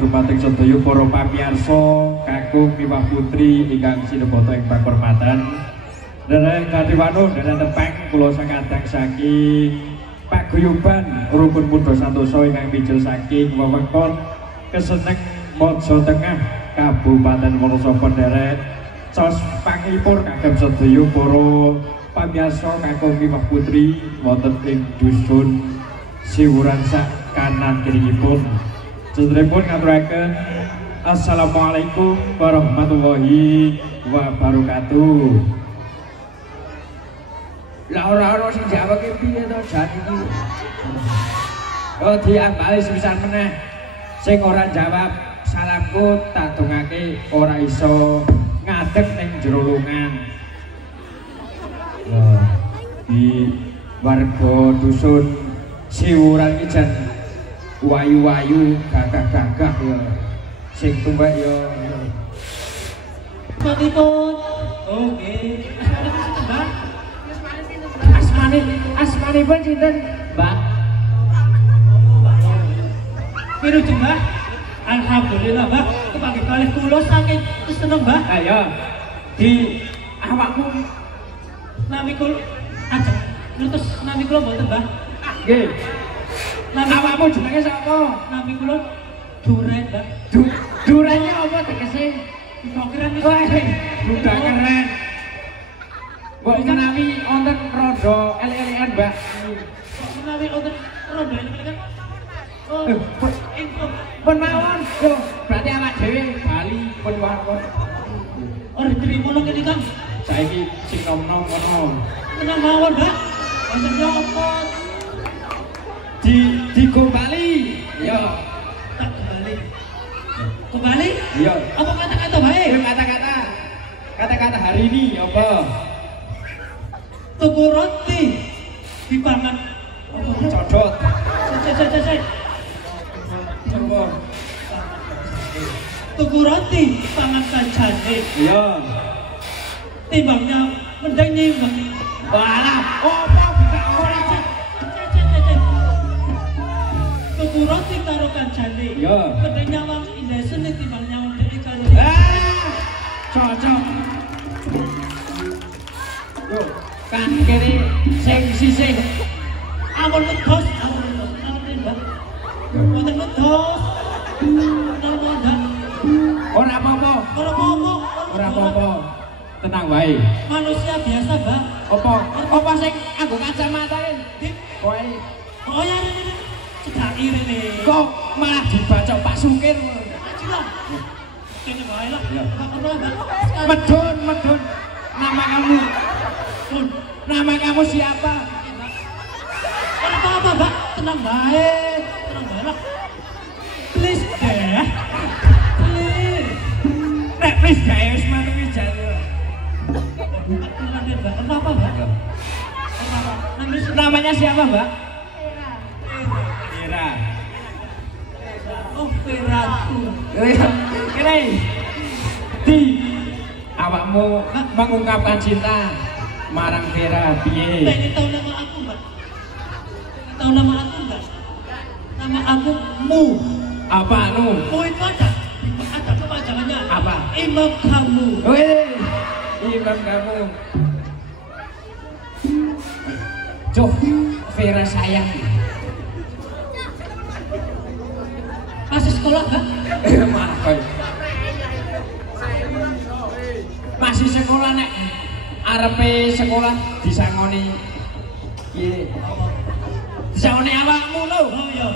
Dumateng sedaya para pamirsa kakung miwah putri ingkang sinebata ing pakurmatan. Dereng kadiwanuh dereng tepang kula sakadang saking paguyuban rukun Muda Santosa ingkang mijil saking wewengkon Keseneng Mojo Tengah Kabupaten Wonosobo derek cos pangipur kagem sedaya para pamirsa kakung miwah putri wonten ing dusun Siwuran sak kanan kiripun. Sedherepun ngaturaken Assalamualaikum warahmatullahi wabarakatuh. Lah ora sing jawabke piye to jan iki? Oh diambali sepisan meneh. Sing ora jawab salamku tak dongake ora iso ngadeg ning jero lungan. Di warga dusun Siwuran iki jan wayu-wayu gagah-gagah ya sing tumbak ya Patipun oke asmanipun sinten Mbak Wirujeng Mbak alhamdulillah Mbak kepanggih kalih kula saking seneng Mbak ayo di awakmu nami kula ajeng nutus nami kula mboten Mbak nggih. Nami awakmu jenenge sapa? Nami kula Duren, Mbak. Durennya apa tegese? Iso keren iki. Duda keren. Mbok menawi wonten rada elek-elekan, Mbak. Mbok menawi wonten rada elek-elekan. Oh, pun mawon. Yo, berarti awak dhewe bali pun mawon. Ora trimo lho kene, Kang. Saiki sing nom-nom ngono. Tenang mawon, Mbak. Wonten napa? Di Bali, yo, tak ke Bali, iya. Apa kata-kata baik? Kata-kata hari ini apa? Tuku roti, dipangan, codot. Coba. Tuku roti, pangan kancane. Iya. Timbangnya mending nimbang. Walah, apa bisa orang? Tuku roti karo kancane. Yo. Pedhe nyawang indah seni timbang nyawang dhewe karo. Cocok. Yo, kan kene sing sisih. Ampun medhos, ampun Mbak. Mboten medhos. Ora apa-apa. Ora apa-apa. Tenang wae. Manusia biasa, Mbak. Apa sing nganggo kacamata iki? Kowe. Oh ya ini. Cedak irene. Kok malah dibaca Pak Sukir. Ajilah. Kene wae lah. Medun. Nama kamu. Nama kamu siapa? Ora apa-apa, Mbak. Tenang wae. Lah. Please deh. Nek please deh wis mari wis jare. Kenapa, Mbak? Namanya siapa, Mbak? Vera. Oh, Vera. Kene. Di awakmu mengungkapkan cinta marang Vera piye? Ini tahu nama aku, Mbak. Tahu nama aku, Mbak. Nama aku Mu. Apa nu? Mu itu ada kepanjangannya. Apa? Imam kamu. Wih, imam kamu. Cuk, Vera sayang. Masih sekolah, Mbak? Maaf, masih sekolah nek arepe sekolah disangoni piye? Disangoni awakmu lho. Oh iya.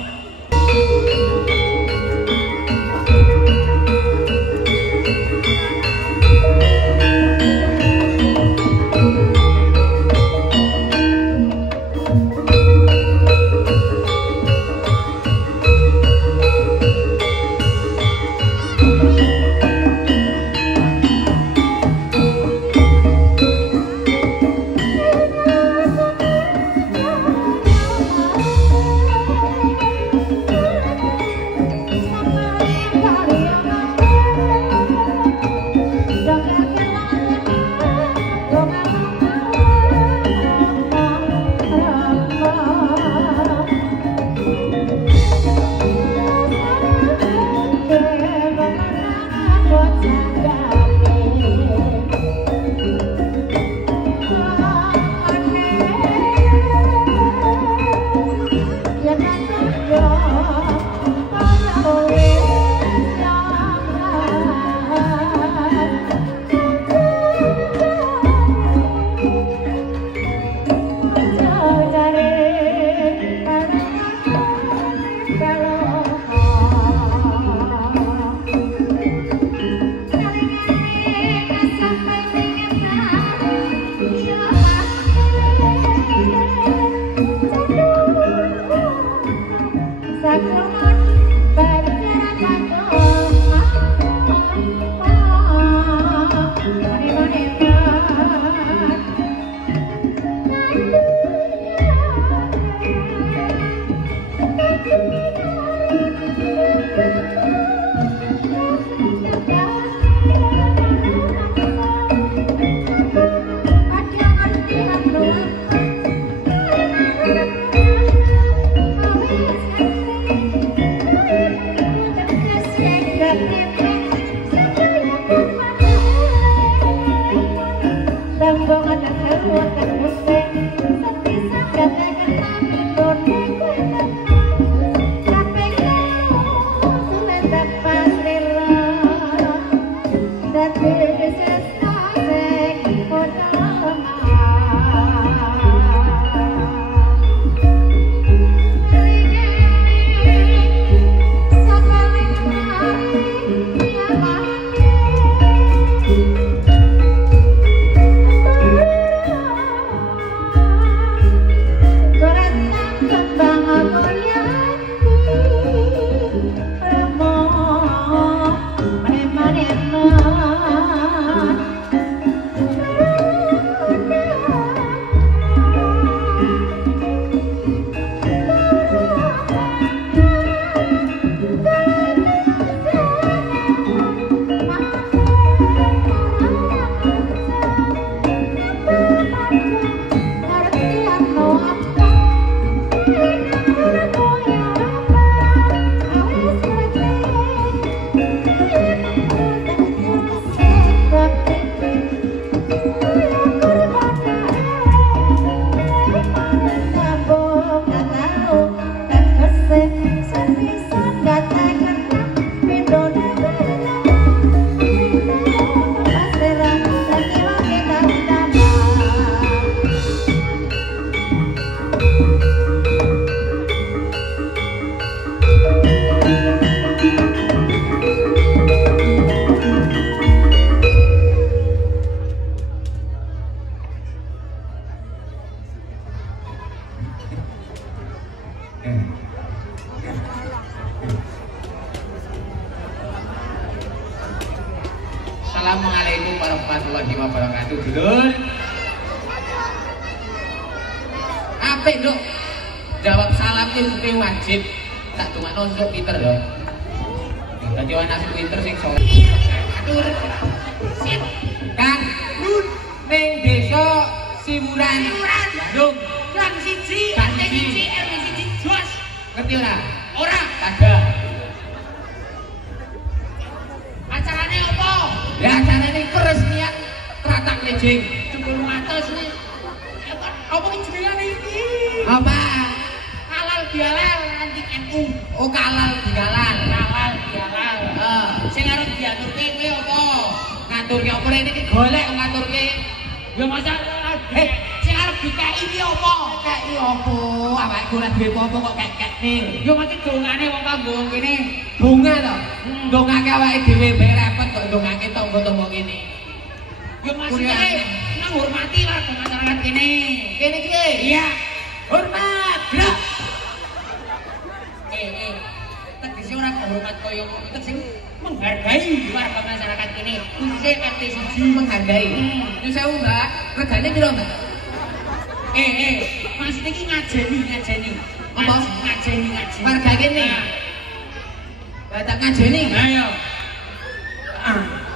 Assalamualaikum warahmatullahi wabarakatuh. Dulur. Apik, Nduk. Jawab salam itu hukum wajib. Tak cuma nonton pinter ya. Dadi anak pinter sing soleh. Atur. Sip. Kang, ning desa Simuran. Bandung. Gang siji, RT siji, jos. Ngerti ora? Ora. Kagak. Acarane apa? Ya acarane peresmian Tratak Lejing. 70 nih. Apa jenengane iki? Apa? Halal bihalal anti NU. Oh kalal bihalal. Halal bihalal. Sing arep diaturke kuwi apa? Ngaturke apa rene iki golek ngaturke. Ya masa sing arep dikai iki apa? Kai apa? Awake ora duwe apa kok kek-kek ning. Ya mesti dongane wong kanggo kene. Donga to. Ndongake awake dhewe bae repot kok ndongake tangga-tangga kene. Ya maksudnya menghormati warga masyarakat kene. Kene iki. Iya. Hormat. Blok. Tegese ora hormat kaya ngono sing menghargai warga masyarakat kene. Khususnya RT siji menghargai. Yo sewu, Mbak. Regane piro, Mbak? Maksudnya iki ngajeni. Apa? Ngajeni. Warga kene. Batak ngajeni. Ayo.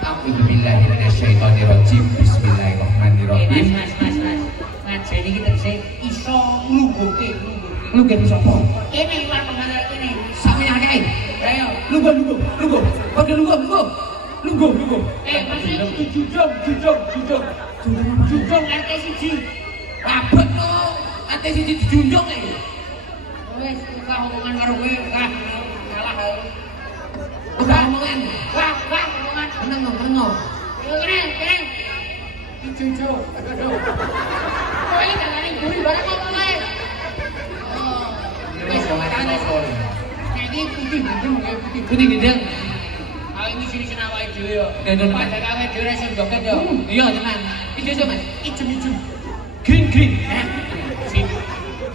A'udzubillahi minasyaitonirrajim. Bismillahirrahmanirrahim. Mas. Ngajeni iki tegese iso nglungguhke. Nglungguhke sapa? Kene warga masyarakat kene. Sami akeh. Ayo, lungguh. Padha lungguh. Maksudnya jujung RT siji. Abot no, RT siji dijunjung iki. Wes, tukang omongan karo kowe, kalah aku. Udah omongan. Wah, omongan. Meneng. Yo kene. Dijunjung. Aduh. Kowe iki dalane guri barang ngomong ae. Oh. Wes, makane iki putih gendeng. Ini sini awake dhewe yo. Padahal awake dhewe iso joget yo. Iya tenan. Ijo Mas. Ijem. Green. Sip.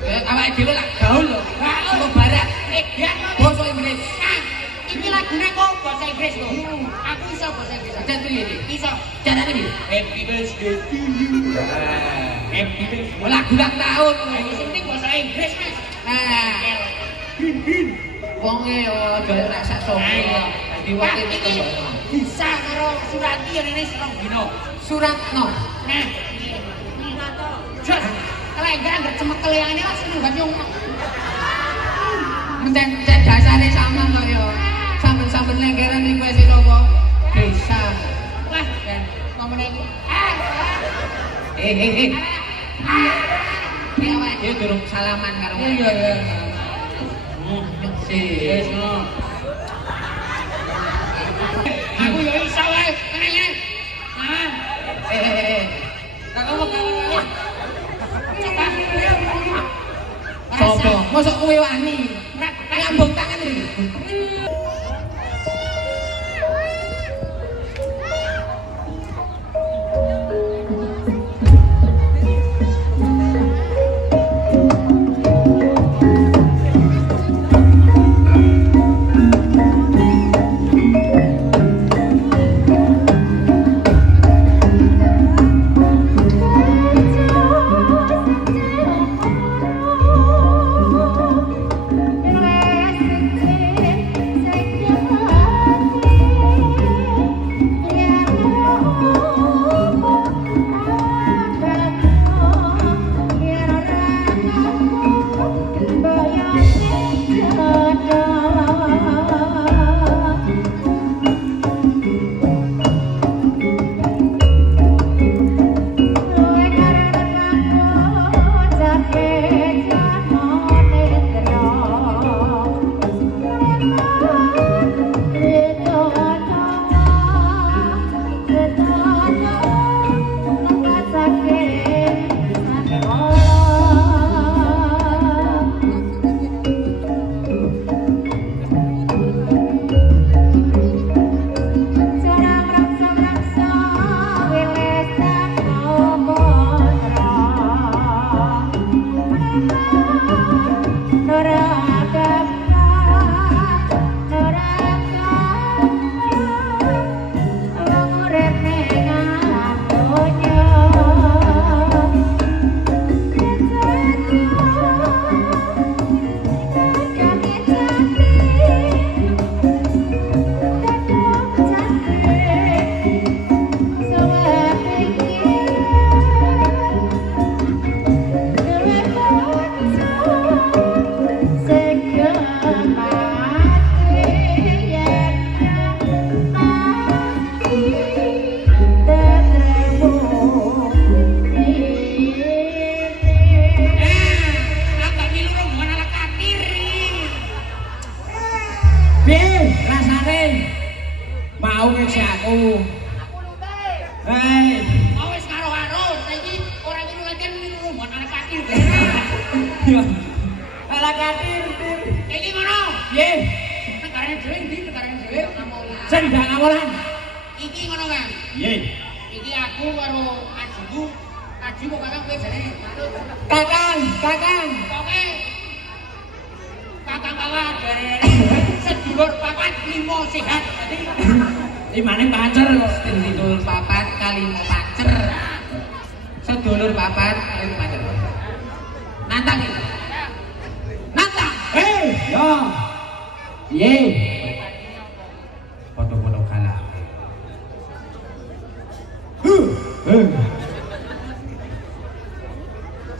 Awake dhewe lak gaul lho. Saka barat. Ya basa Inggris. Iki lagune kok basa Inggris lho. Aku iso basa Inggris. Jangan iki. Iso. Carane iki. Happy birthday to you. Happy birthday. Lagu ulang tahun. Sing penting basa Inggris, Mas. Green. Wonge yo golek rak sak sopo. Dadi wong iki bisa karo Surati rene serong dino. Suratno. Nah. Jos. Lenggar cemekel ngene lah seneng banget yo. Menten dasare sama kok yo. Sampen lenggaran ning kowe sing apa? Desa. Wah, ben ngomongane iki. Iki awake dhewe durung salaman karo. Iya. Yes, no. Aku yo iso wae, ngene. Tak ngomong kawan. Sopo? Mosok kowe wani? Ngambung tangan iki. Piye rasane? Mau ngisi aku. Hei, mau wis karo-karo, saiki ora ngene niku mbon ana katir. Ala katir. Iki ngono. Piye? Tekarane dhewe ndi tekarane dhewe ngamolan. Sendang ngamolan. Iki ngono kan. Piye? Iki aku karo ajiku. Ajiku kakang kowe jare. Kakang. Oke. Kakang kalah jare. Sedulur papat limo sehat. Dadi limane pacer sedulur papat kali pacer. Sedulur papat kali pacer. Nantang iki. Nantang. Yo. Piye? Foto-foto kalah.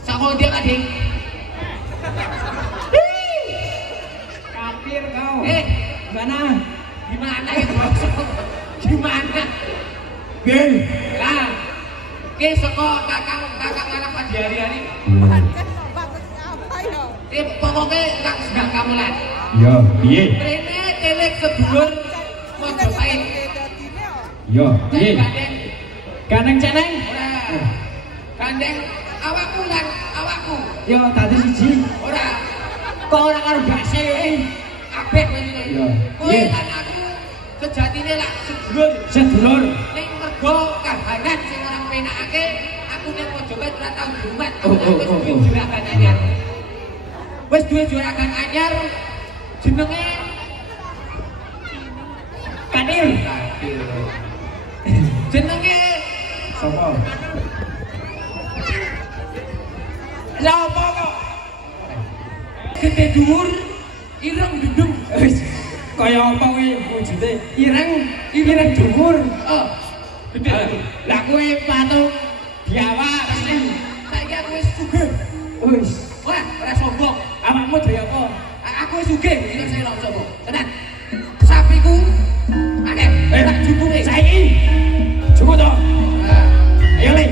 Sako dia kading. Kapir kau. Gimana? Gimana itu? Gimana? Geng. Lah. Ki saka kakang anak pagi hari-hari. Pokoknya kak sedang kamulan. Iya, piye? Rene telek sedulur Mojopahit. Iya, piye? Gandeng ceneng? Ora. Gandeng awakku lan awakku. Yo dadi siji. Ora. Kok ora karo gase kowe? Kabeh kowe iki. Iya. Kowe lan aku sejatine lak sedulur. Ning mergo kahanan sing ora penakake, aku ning Mojopahit ora tau jumat. Wis juragan anyar. Wis duwe juragan anyar jenenge Kanil. Jenenge sapa? Sapa kok? Gede dhuwur, ireng dendeng. Wis kaya apa kowe wujude? Ireng dhuwur. Gede. Lah kowe patung diawak saiki aku wis sugih. Wis. Wah, ora sombong. Awakmu dhewe apa? Aku wis sugih, iki saya ora sombong. Tenan. Sapiku akeh. Tak jukuke. Saiki. Cukup to. Ayo le.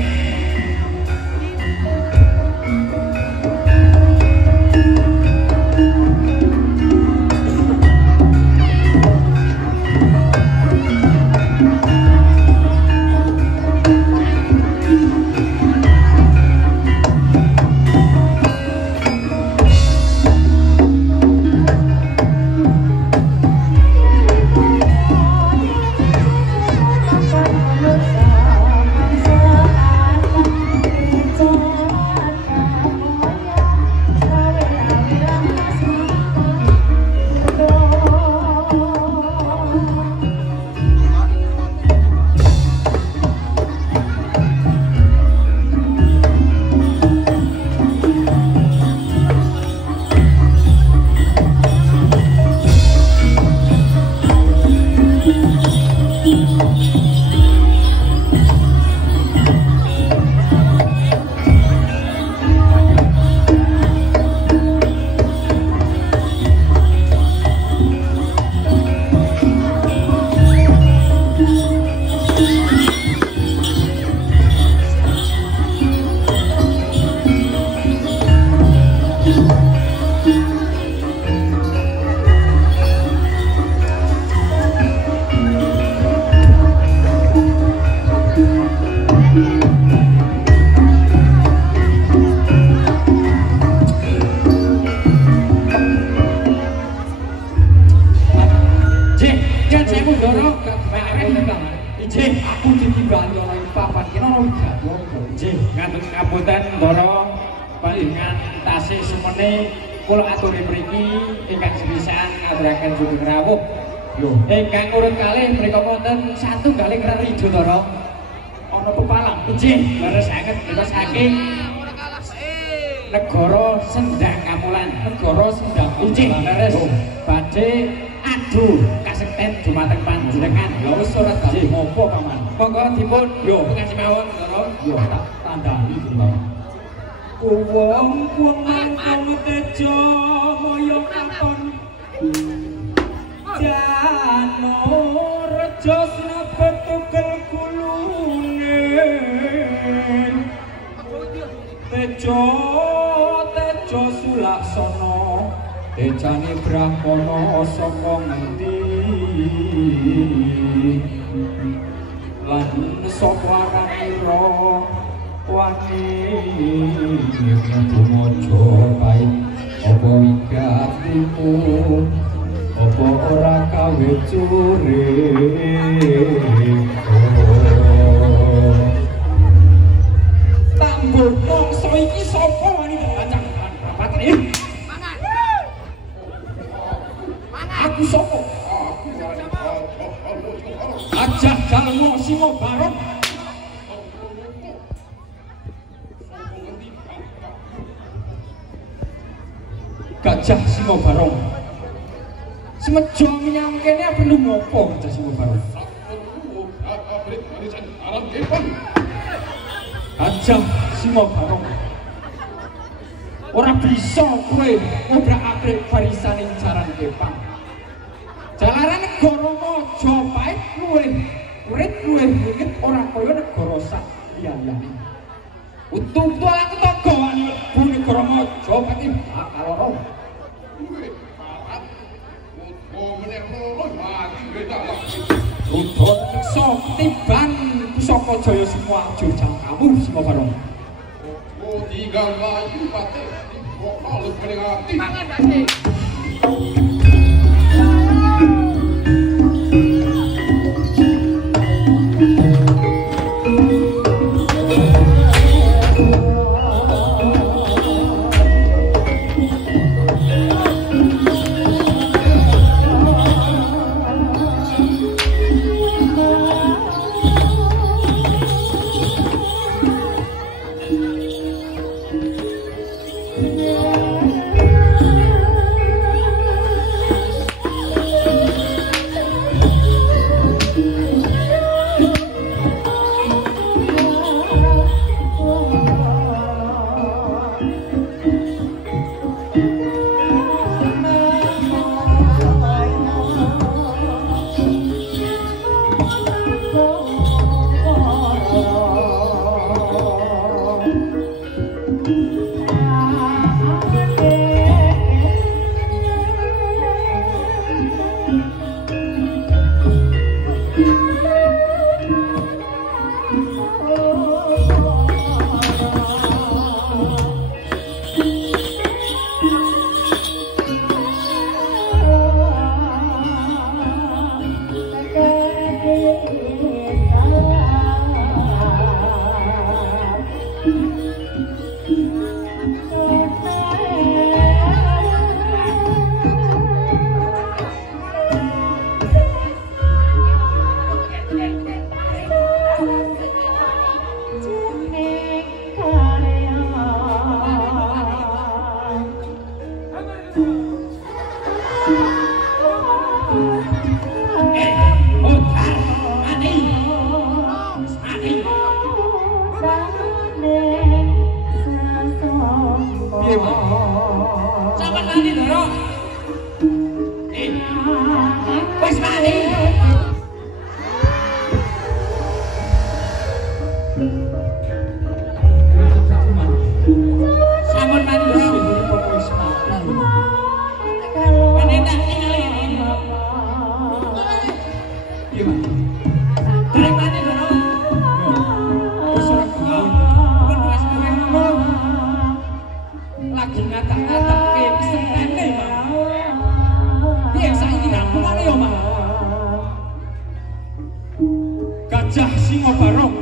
Ingkang urut kalih mriku wonten satunggaling rerijo Ndara. Ana pepalang. Inggih, leres sanget kita saking negara Sendang Kamulan. Negara Sendang Kamulan. Leres badhe adu kasekten dumateng panjenengan. Ya wis ora dadi ngopo Paman. Monggo dipun yo kasih mawon Ndara. Yo tak tandani Ndara. Wong mangkon tejo moyo katon. Jano rejo sinebet tugel kulune tejo sulaksana Ejane Brahmana saka ngendi lan sapa aranira wani kumojo bae apa wigatimu apa ora kawe curi tambur mongso iki sapa wani bacang rapat iki aku sapa Ajah Jalmo Singo Barong Gajah Singo Barong semejo menyang kene perlu ngopo Gajah Singo Barong Gajah Singo Barong ora bisa kowe ngobrak-abrik barisane jaran Kepang jalaran negara Majapahit luwih urip luwih winget ora kaya negara sak liyane utuh-utuh aku togo wani mlebu negara Majapahit bakal ora Udon nekso tiban pusaka jaya semua aja jam kamu Singo Barong tiga layu pate kok halus meningati mangan pate Gajah Singo Barong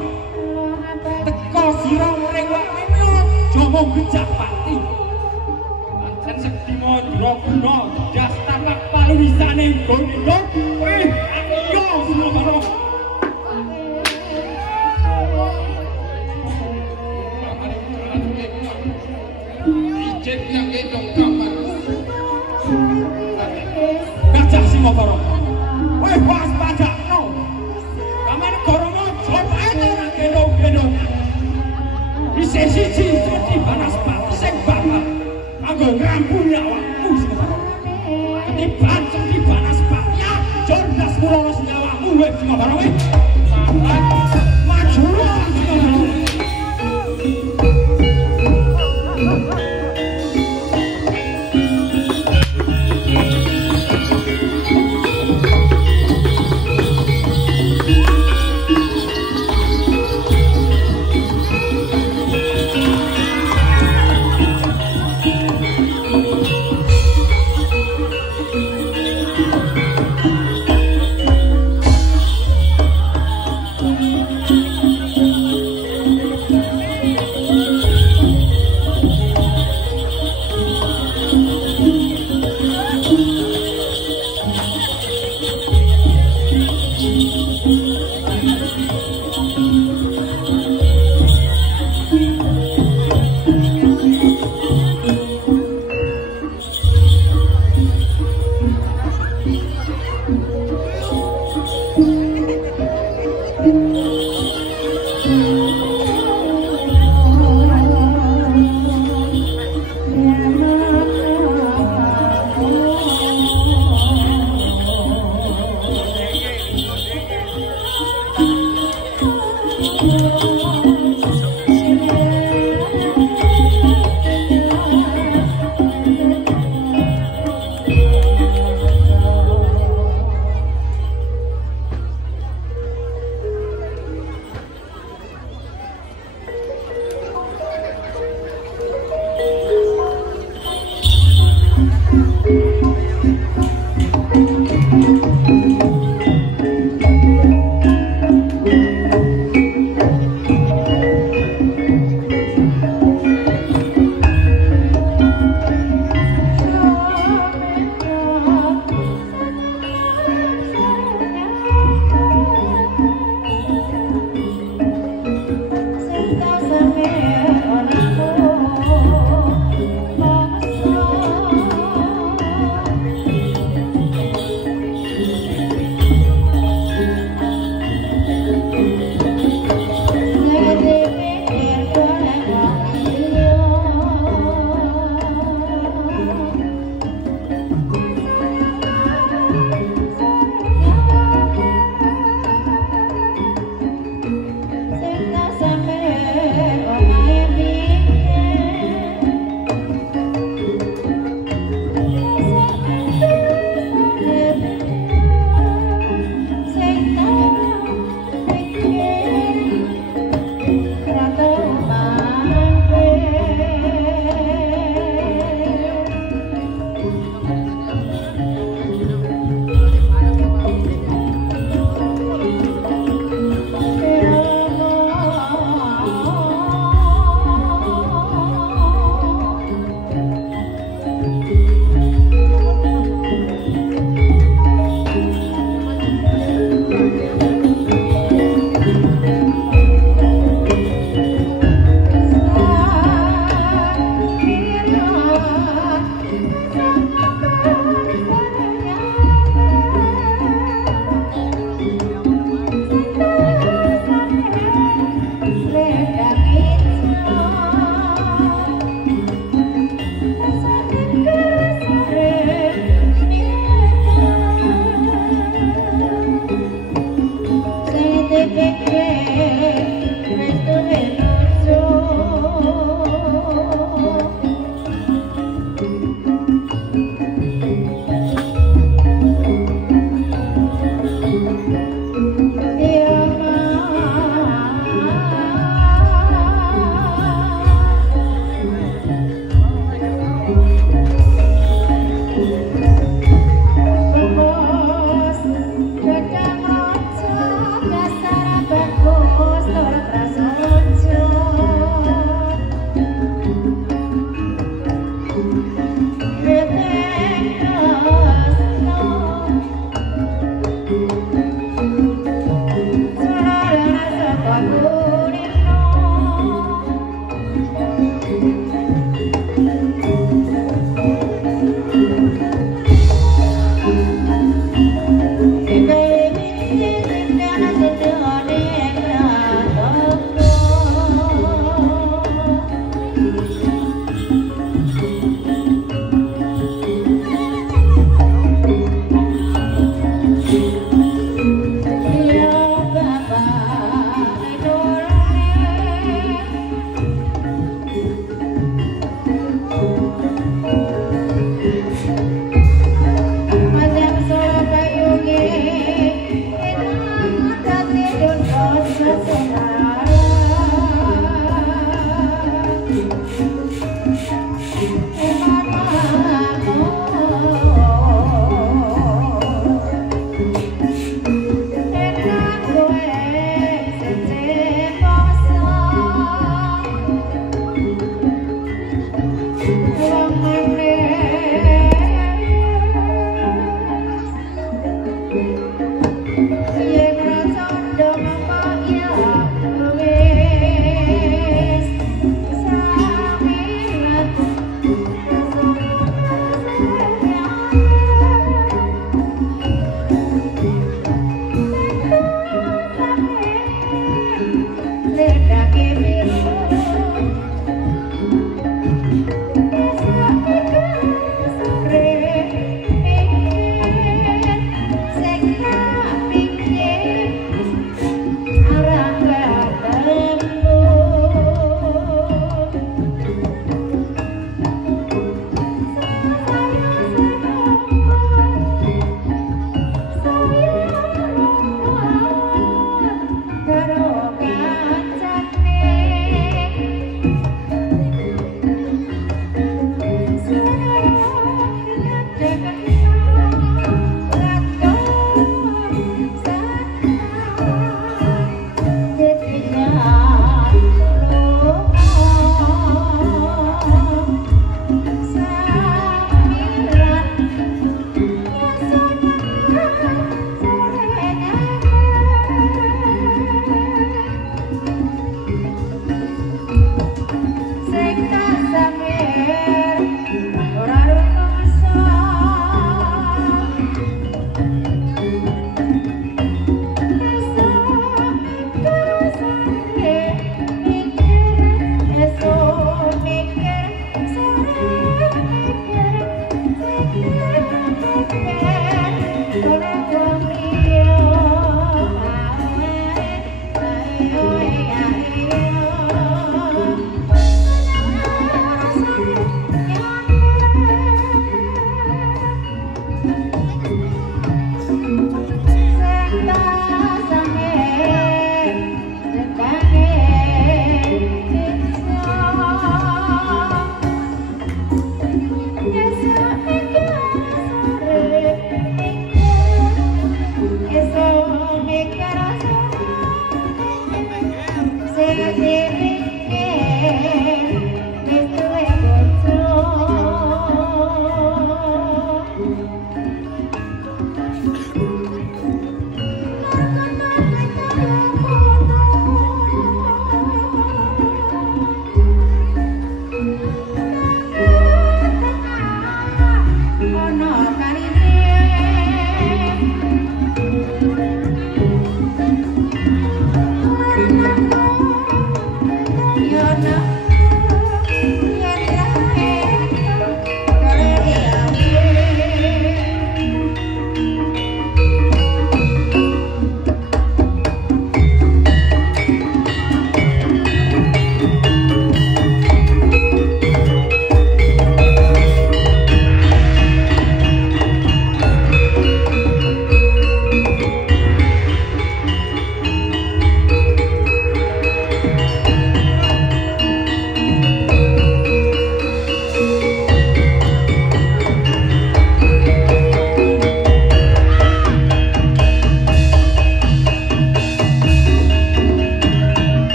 teko sira ring wak Jomo Gejapati pancen sekti Mandra guna das tapak paluwisane nggon-nggon yo Singo Barong ijek yang gedong kamar Gajah Singo Barong waspada no kamar koromo Majapahit ora gedong-gedong isih siji Sudi Banaspati sing bakal kanggo ngrampuni awakmu Singo Barong ketiban Sudi Banaspati ya jordas mulo senyawamu Singo Barong